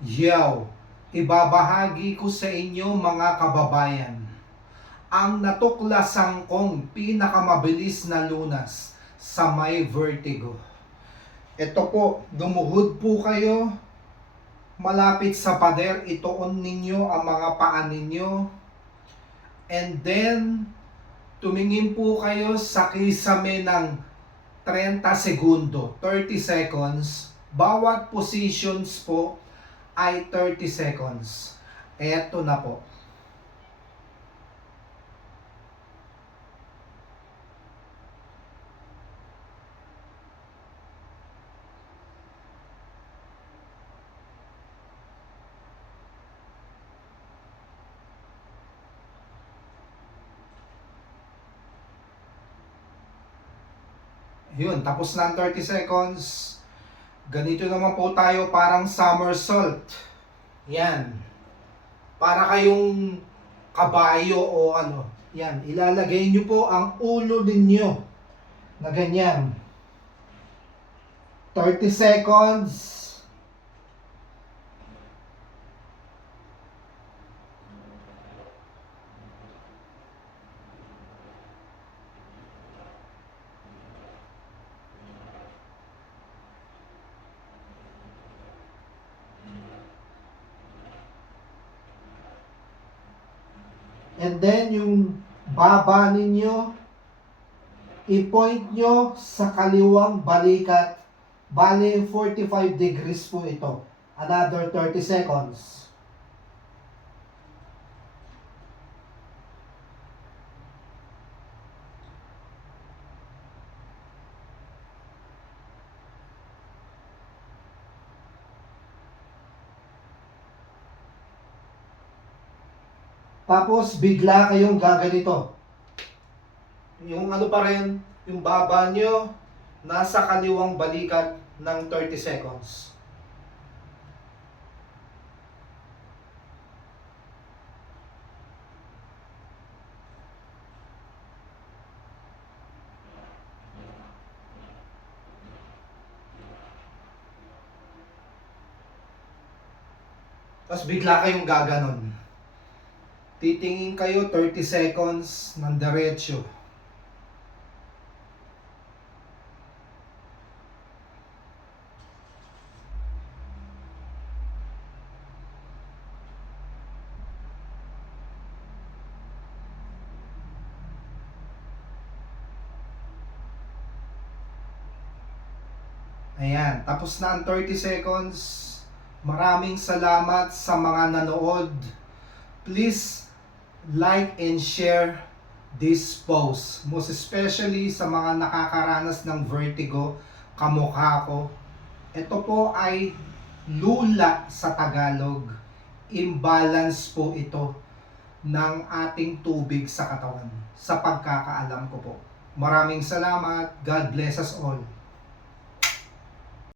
Yo, ibabahagi ko sa inyo mga kababayan ang natuklasan kong pinakamabilis na lunas sa may vertigo. Ito po, dumuhod po kayo, malapit sa pader, ituon ninyo ang mga paa ninyo, and then tumingin po kayo sa kisame ng 30 segundo, 30 seconds, bawat positions po ay 30 seconds. Eto na po. Yun, tapos na ang 30 seconds. Ganito naman po tayo, parang somersault. Yan. Para kayong kabayo o ano. Yan, ilalagay nyo po ang ulo ninyo na ganyan. 30 seconds. And then, yung baba ninyo, i-point nyo sa kaliwang balikat. Bale, 45 degrees po ito. Another 30 seconds. Tapos, bigla kayong gaganito. Yung ano pa rin, yung baba nyo, nasa kaliwang balikat ng 30 seconds. Tapos bigla kayong gaganon. Titingin kayo 30 seconds ng diretsyo. Ayan, tapos na ang 30 seconds. Maraming salamat sa mga nanood. Please like and share this post. Most especially sa mga nakakaranas ng vertigo, kamukha ko. Ito po ay lula sa Tagalog. Imbalance po ito ng ating tubig sa katawan. Sa pagkakaalam ko po. Maraming salamat. God bless us all.